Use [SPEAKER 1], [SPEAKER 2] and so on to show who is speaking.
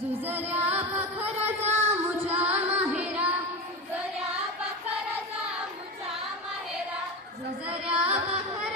[SPEAKER 1] झुजऱ्या पखराचा मुझा माहेरा. झुजऱ्या पखराचा मुझा माहेरा. झुजऱ्या पखरा